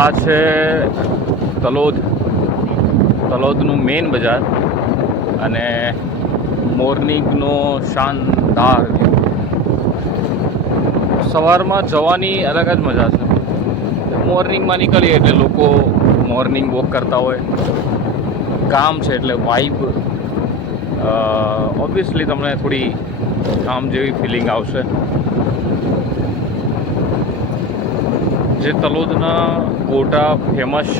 આ છે તલોદનું મેઇન બજાર અને મોર્નિંગનો શાનદાર સવારમાં જવાની અલગ જ મજા છે. મોર્નિંગમાં નીકળીએ એટલે લોકો મોર્નિંગ વોક કરતા હોય. ગામ છે એટલે વાઇબ ઓબ્વિયસલી તમને થોડી ગામ જેવી ફિલિંગ આવશે. જે તલોદના ગોટા ફેમસ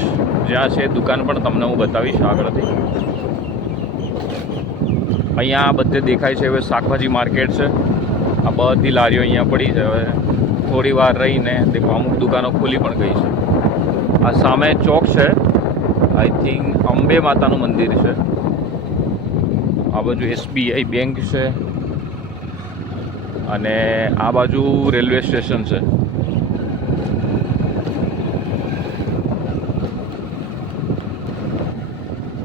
જ્યાં છે દુકાન પણ તમને હું બતાવીશ આગળથી. અહીંયા બધે દેખાય છે હવે શાકભાજી માર્કેટ છે. આ બધી લારીઓ અહીંયા પડી છે. હવે થોડી વાર રહીને દેખો અમુક દુકાનો ખુલી પણ ગઈ છે. આ સામે ચોક છે, આઈ થિંક અંબે માતાનું મંદિર છે. આ બાજુ SBI બેંક છે અને આ બાજુ રેલવે સ્ટેશન છે.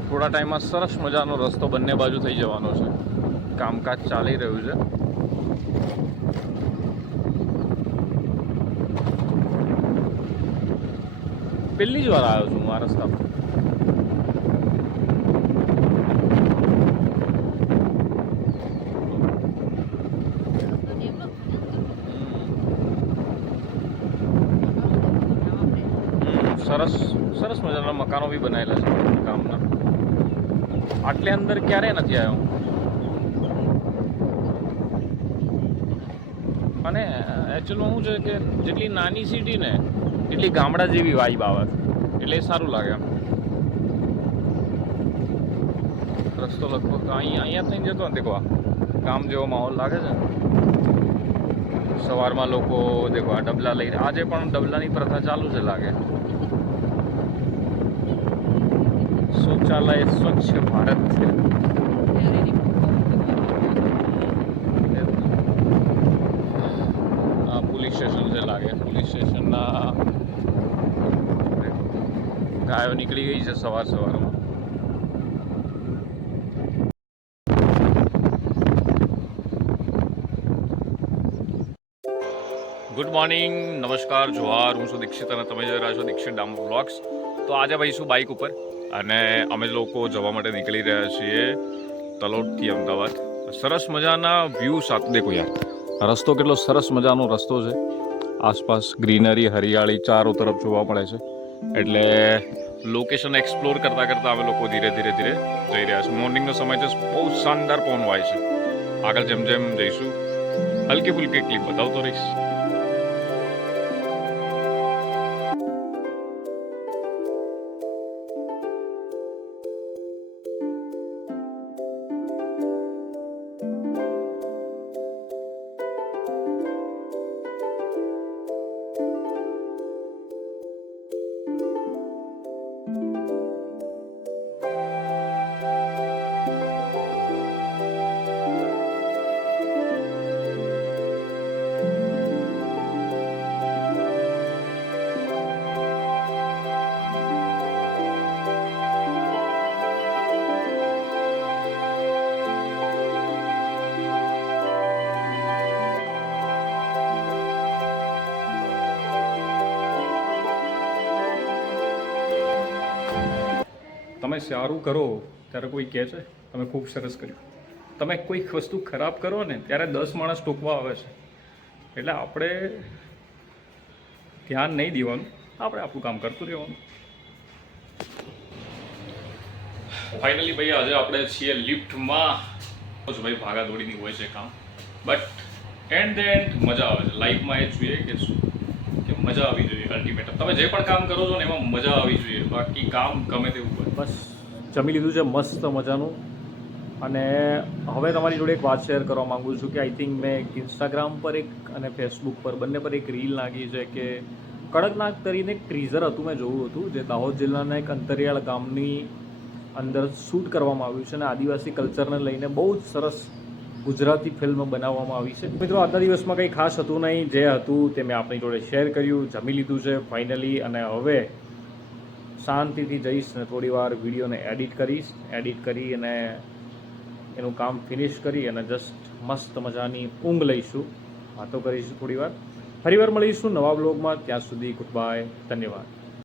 થોડા ટાઈમમાં સરસ મજાનો રસ્તો બંને બાજુ થઈ જવાનો છે. કામકાજ ચાલી રહ્યું છે. પહેલી જ વાર આવ્યો છું હું આ રસ્તા પર. સરસ સરસ મજાના મકાનો બી બનાવેલા છે ગામના. આટલે અંદર ક્યારે નથી આવ્યો. અને એકચ્યુઅલમાં શું છે કે જેટલી નાની સિટી ને એટલી ગામડા જેવી વાઇબ આવે એટલે સારું લાગે એમ. રસ્તો લગભગ અહીંયા થઈને જતો ને દેખો ગામ જેવો માહોલ લાગે છે. સવારમાં લોકો દેખો આ ડબલા લઈને, આજે પણ ડબલાની પ્રથા ચાલુ છે લાગે. શૌચાલય સ્વચ્છ ભારત છે. પોલીસ સ્ટેશન છે લાગે. પોલીસ સ્ટેશનના ગાયો નીકળી ગઈ છે સવારમાં. ગુડ મોર્નિંગ, નમસ્કાર, જોહાર. હું છું દીક્ષિત અને તમે જોઈ રહ્યા છો દીક્ષિત ડામો વ્લોગ્સ. તો આજે ભાઈ છું બાઇક ઉપર અને અમે લોકો જવા માટે નીકળી રહ્યા છીએ તલોદથી અમદાવાદ. સરસ મજાના વ્યૂ સાથે દેખો યાર, રસ્તો કેટલો સરસ મજાનો રસ્તો છે. આસપાસ ગ્રીનરી, હરિયાળી ચારો તરફ જોવા મળે છે. એટલે લોકેશન એક્સપ્લોર કરતાં કરતાં અમે લોકો ધીરે ધીરે જઈ રહ્યા છીએ. મોર્નિંગનો સમય છે, બહુ શાનદાર પવન વાય છે. આગળ જેમ જેમ જઈશું હલકી ફુલકી ક્લિપ બતાવતો રહીશ. તમે સારું કરો ત્યારે કોઈ કહે છે તમે ખૂબ સરસ કર્યું. તમે કોઈક વસ્તુ ખરાબ કરો ને ત્યારે 10 માણસ ટોકવા આવે છે. એટલે આપણે ધ્યાન નહીં દેવાનું, આપણે આપણું કામ કરતું રહેવાનું. ફાઇનલી ભાઈ આજે આપણે છીએ લિફ્ટમાં. ભાઈ ભાગાદોડીની હોય છે કામ, બટ એન્ડ મજા આવે છે. લાઈફમાં એ જોઈએ કે શું કે મજા આવી જોઈએ. અલ્ટિમેટ તમે જે પણ કામ કરો છો ને એમાં મજા આવી જોઈએ. બાકી કામ ગમે તેવું હોય. બસ જમી લીધું છે મસ્ત મજાનું. અને હવે તમારી જોડે એક વાત શેર કરવા માગું છું કે આઈ થિંક મેં ઇન્સ્ટાગ્રામ પર એક અને ફેસબુક પર બંને પર એક રીલ નાખી છે કે કડકનાથ કરીને એક ટ્રીઝર હતું મેં જોયું હતું, જે દાહોદ જિલ્લાના એક અંતરિયાળ ગામની અંદર શૂટ કરવામાં આવ્યું છે અને આદિવાસી કલ્ચરને લઈને બહુ જ સરસ ગુજરાતી ફિલ્મ બનાવવામાં આવી છે. મિત્રો આજના દિવસમાં કંઈ ખાસ હતું નહીં, જે હતું તે મેં આપણી જોડે શેર કર્યું. જમી લીધું છે ફાઇનલી અને હવે શાંતિથી જઈશ ને થોડી વાર વિડીયોને એડિટ કરી અને એનું કામ ફિનિશ કરી અને જસ્ટ મસ્ત મજાની ઊંઘ લઈશું, વાતો કરીશું થોડી વાર. ફરીવાર મળીશું નવા બ્લોગમાં. ત્યાં સુધી ગુડ બાય, ધન્યવાદ.